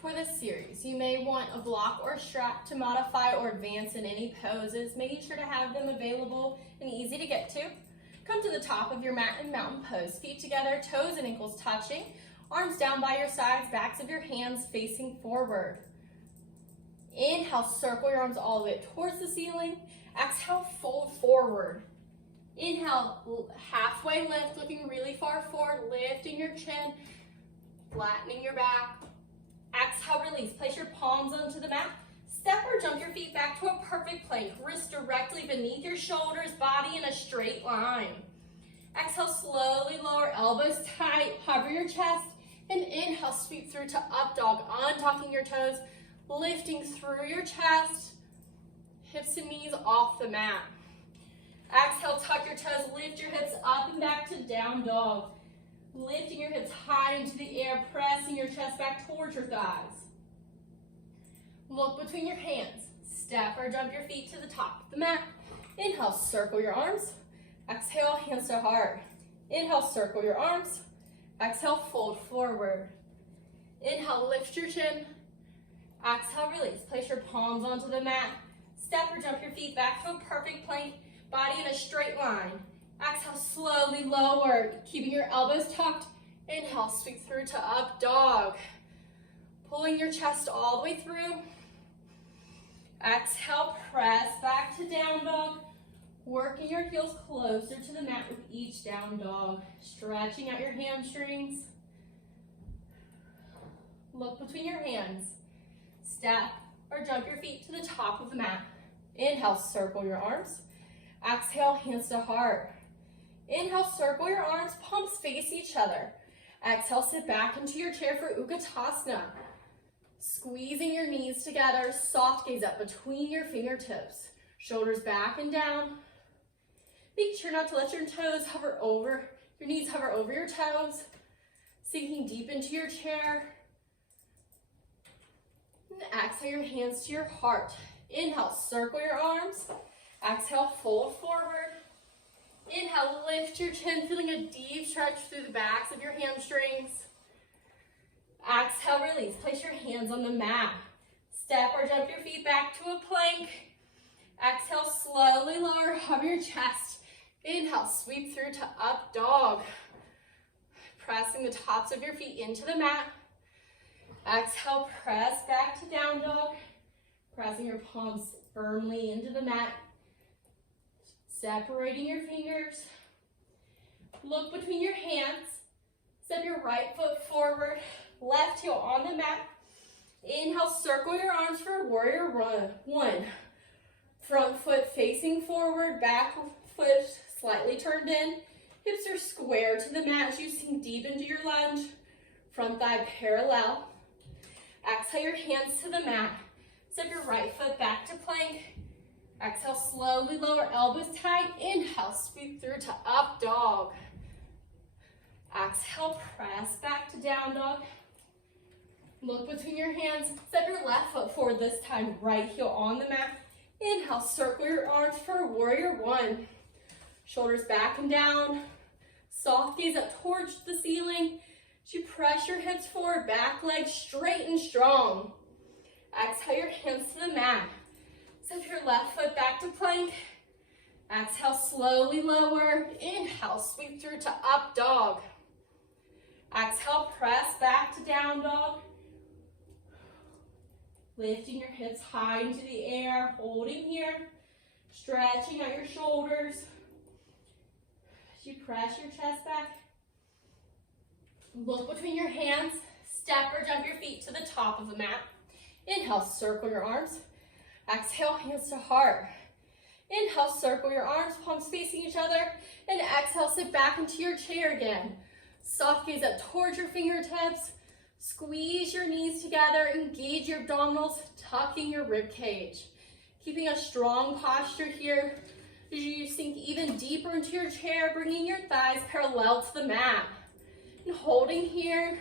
For this series, you may want a block or strap to modify or advance in any poses, making sure to have them available and easy to get to. Come to the top of your mat in mountain pose, feet together, toes and ankles touching, arms down by your sides, backs of your hands facing forward. Inhale, circle your arms all the way up towards the ceiling. Exhale, fold forward. Inhale, halfway lift, looking really far forward, lifting your chin, flattening your back. Exhale, release. Place your palms onto the mat. Step or jump your feet back to a perfect plank. Wrists directly beneath your shoulders, body in a straight line. Exhale, slowly lower, elbows tight, hover your chest, and inhale, sweep through to up dog, untocking your toes, lifting through your chest, hips and knees off the mat. Exhale, tuck your toes, lift your hips up and back to down dog. Lifting your hips high into the air, pressing your chest back towards your thighs. Look between your hands. Step or jump your feet to the top of the mat. Inhale, circle your arms. Exhale, hands to heart. Inhale, circle your arms. Exhale, fold forward. Inhale, lift your chin. Exhale, release. Place your palms onto the mat. Step or jump your feet back to a perfect plank, body in a straight line. Exhale, slowly lower, keeping your elbows tucked. Inhale, sweep through to up dog. Pulling your chest all the way through. Exhale, press back to down dog. Working your heels closer to the mat with each down dog. Stretching out your hamstrings. Look between your hands. Step or jump your feet to the top of the mat. Inhale, circle your arms. Exhale, hands to heart. Inhale, circle your arms, palms face each other. Exhale, sit back into your chair for Utkatasana. Squeezing your knees together, soft gaze up between your fingertips. Shoulders back and down. Make sure not to let your toes hover over, your knees hover over your toes. Sinking deep into your chair. And exhale your hands to your heart. Inhale, circle your arms. Exhale, fold forward. Inhale, lift your chin, feeling a deep stretch through the backs of your hamstrings. Exhale, release. Place your hands on the mat. Step or jump your feet back to a plank. Exhale, slowly lower, hover your chest. Inhale, sweep through to up dog. Pressing the tops of your feet into the mat. Exhale, press back to down dog. Pressing your palms firmly into the mat. Separating your fingers. Look between your hands. Step your right foot forward. Left heel on the mat. Inhale, circle your arms for warrior one. Front foot facing forward, back foot slightly turned in. Hips are square to the mat as you sink deep into your lunge. Front thigh parallel. Exhale your hands to the mat. Step your right foot back to plank. Exhale, slowly lower, elbows tight. Inhale, sweep through to up dog. Exhale, press back to down dog. Look between your hands. Step your left foot forward this time, right heel on the mat. Inhale, circle your arms for warrior one. Shoulders back and down. Soft gaze up towards the ceiling. As you press your hips forward, back leg straight and strong. Exhale your hands to the mat. Step your left foot back to plank. Exhale, slowly lower. Inhale, sweep through to up dog. Exhale, press back to down dog. Lifting your hips high into the air, holding here. Stretching out your shoulders. As you press your chest back. Look between your hands. Step or jump your feet to the top of the mat. Inhale, circle your arms. Exhale, hands to heart. Inhale, circle your arms, palms facing each other. And exhale, sit back into your chair again. Soft gaze up towards your fingertips. Squeeze your knees together, engage your abdominals, tucking your rib cage. Keeping a strong posture here as you sink even deeper into your chair, bringing your thighs parallel to the mat. And holding here.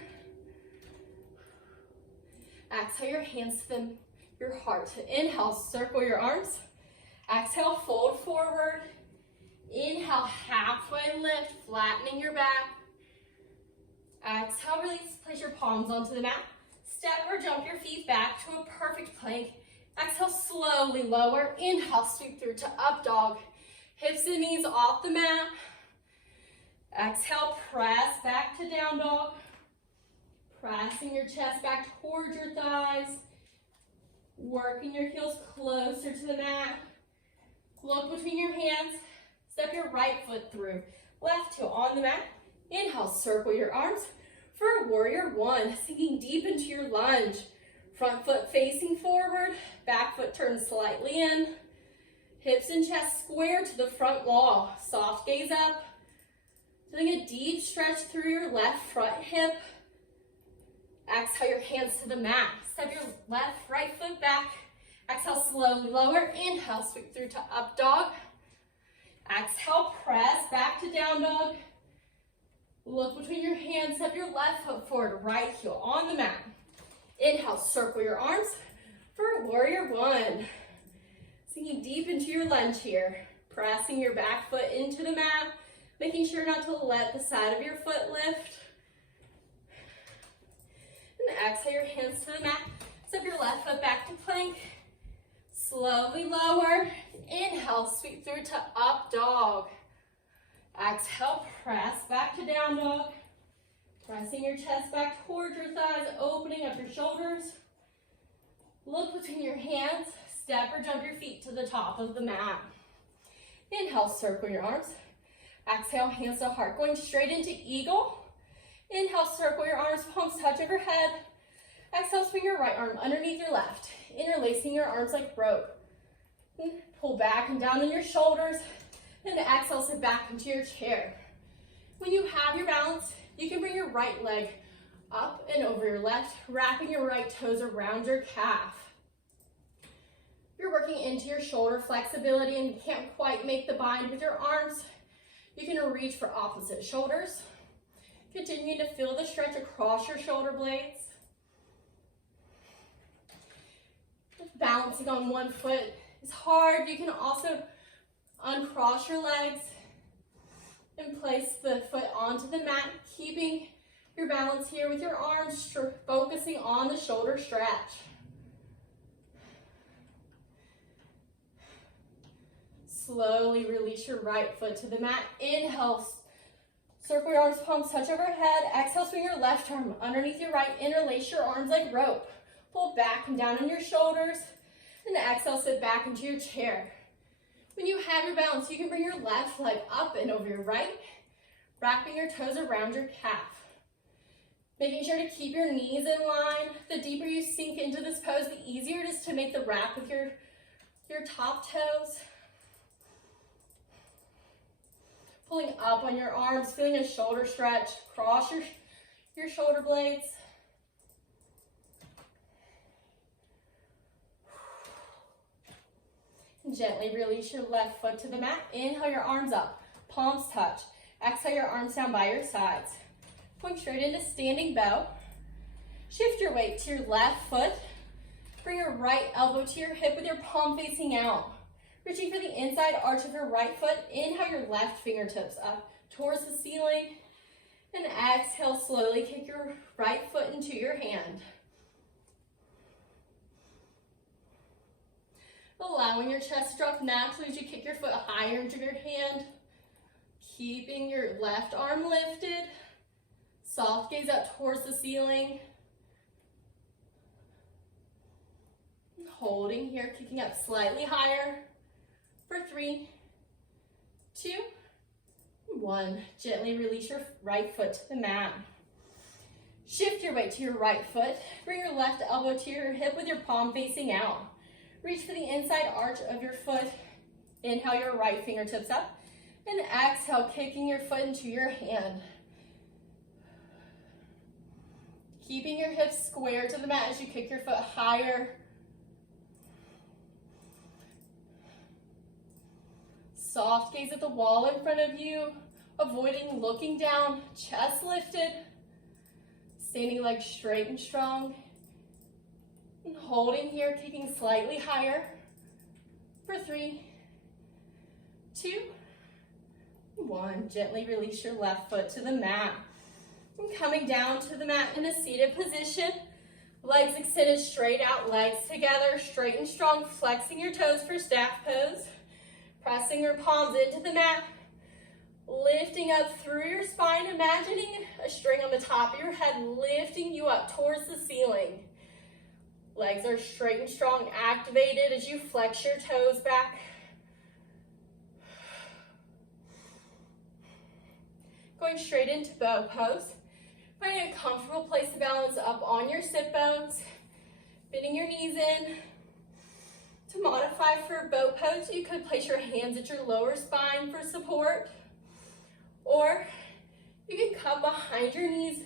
Exhale your hands to your heart. Inhale, circle your arms. Exhale, fold forward. Inhale, halfway lift, flattening your back. Exhale, release. Place your palms onto the mat. Step or jump your feet back to a perfect plank. Exhale, slowly lower. Inhale, sweep through to up dog. Hips and knees off the mat. Exhale, press back to down dog. Pressing your chest back towards your thighs. Working your heels closer to the mat. Look between your hands. Step your right foot through. Left heel on the mat. Inhale, circle your arms for warrior one. Sinking deep into your lunge. Front foot facing forward. Back foot turns slightly in. Hips and chest square to the front wall. Soft gaze up. Doing a deep stretch through your left front hip. Exhale your hands to the mat. Step your right foot back. Exhale, slowly lower. Inhale, sweep through to up dog. Exhale, press back to down dog. Look between your hands. Step your left foot forward. Right heel on the mat. Inhale, circle your arms for warrior one. Sinking deep into your lunge here. Pressing your back foot into the mat. Making sure not to let the side of your foot lift. And exhale your hands to the mat. Step your left foot back to plank. Slowly lower. Inhale, sweep through to up dog. Exhale, press back to down dog. Pressing your chest back towards your thighs, opening up your shoulders. Look between your hands. Step or jump your feet to the top of the mat. Inhale, circle your arms. Exhale, hands to heart, going straight into eagle. Inhale, circle your arms, palms touch overhead. Exhale, swing your right arm underneath your left, interlacing your arms like rope. Pull back and down on your shoulders. Then exhale, sit back into your chair. When you have your balance, you can bring your right leg up and over your left, wrapping your right toes around your calf. You're working into your shoulder flexibility and you can't quite make the bind with your arms. You can reach for opposite shoulders. Continue to feel the stretch across your shoulder blades. If balancing on one foot is hard, you can also uncross your legs and place the foot onto the mat, keeping your balance here with your arms focusing on the shoulder stretch. Slowly release your right foot to the mat. Inhale, circle your arms, palms touch overhead. Exhale, swing your left arm underneath your right. Interlace your arms like rope. Pull back and down on your shoulders. And exhale, sit back into your chair. When you have your balance, you can bring your left leg up and over your right, wrapping your toes around your calf. Making sure to keep your knees in line. The deeper you sink into this pose, the easier it is to make the wrap with your top toes. Pulling up on your arms, feeling a shoulder stretch, cross your shoulder blades. Gently release your left foot to the mat. Inhale your arms up, palms touch. Exhale your arms down by your sides. Going straight into standing bow. Shift your weight to your left foot. Bring your right elbow to your hip with your palm facing out. Reaching for the inside arch of your right foot. Inhale your left fingertips up towards the ceiling. And exhale, slowly kick your right foot into your hand. Allowing your chest to drop naturally as you kick your foot higher into your hand. Keeping your left arm lifted. Soft gaze up towards the ceiling. Holding here, kicking up slightly higher. For 3, 2, 1. Gently release your right foot to the mat. Shift your weight to your right foot. Bring your left elbow to your hip with your palm facing out. Reach for the inside arch of your foot. Inhale your right fingertips up. And exhale, kicking your foot into your hand. Keeping your hips square to the mat as you kick your foot higher. Soft gaze at the wall in front of you, avoiding looking down, chest lifted. Standing legs straight and strong. And holding here, kicking slightly higher. For 3, 2, 1. Gently release your left foot to the mat. And coming down to the mat in a seated position, Legs extended straight out, legs together, straight and strong, flexing your toes for staff pose. Pressing your palms into the mat, lifting up through your spine, imagining a string on the top of your head, lifting you up towards the ceiling. Legs are straight and strong, activated as you flex your toes back. Going straight into bow pose. Finding a comfortable place to balance up on your sit bones, bending your knees in. To modify for bow pose, you could place your hands at your lower spine for support, or you can come behind your knees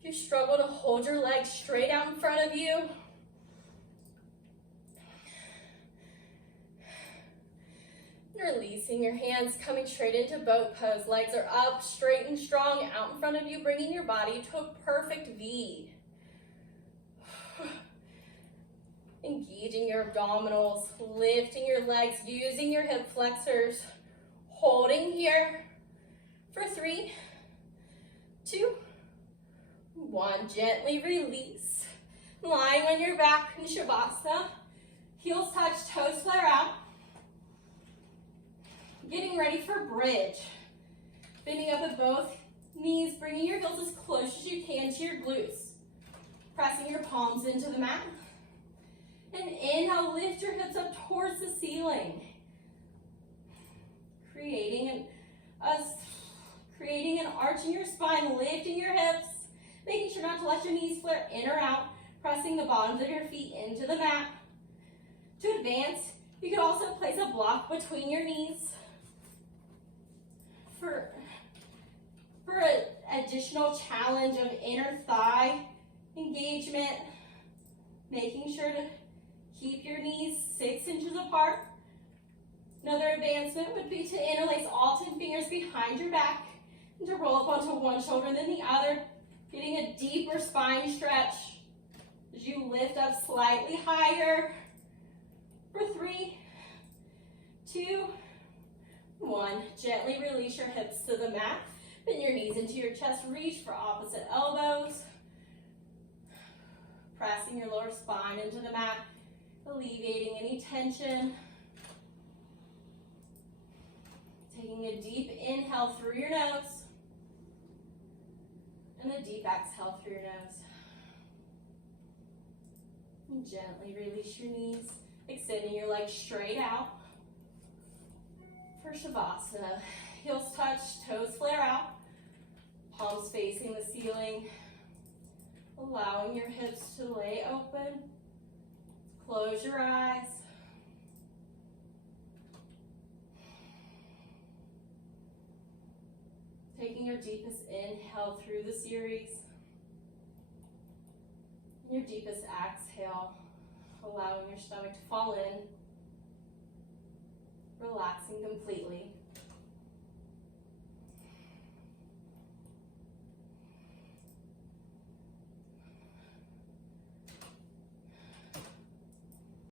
if you struggle to hold your legs straight out in front of you. Releasing your hands, coming straight into boat pose. Legs are up, straight and strong, out in front of you, bringing your body to a perfect V. Engaging your abdominals, lifting your legs, using your hip flexors, holding here for 3, 2, 1. Gently release. Lying on your back in Shavasana. Heels touch, toes flare out. Getting ready for bridge. Bending up at both knees, bringing your heels as close as you can to your glutes. Pressing your palms into the mat. And inhale, lift your hips up towards the ceiling. Creating an arch in your spine, lifting your hips, making sure not to let your knees flare in or out, pressing the bottoms of your feet into the mat. To advance, you could also place a block between your knees for an additional challenge of inner thigh engagement, making sure to keep your knees 6 inches apart. Another advancement would be to interlace all 10 fingers behind your back and to roll up onto one shoulder and then the other, getting a deeper spine stretch as you lift up slightly higher. For 3, 2, 1. Gently release your hips to the mat. Bend your knees into your chest. Reach for opposite elbows. Pressing your lower spine into the mat, alleviating any tension. Taking a deep inhale through your nose and a deep exhale through your nose. And gently release your knees, extending your legs straight out for Shavasana. Heels touch, toes flare out, palms facing the ceiling, allowing your hips to lay open. Close your eyes. Taking your deepest inhale through the series. Your deepest exhale, allowing your stomach to fall in, relaxing completely.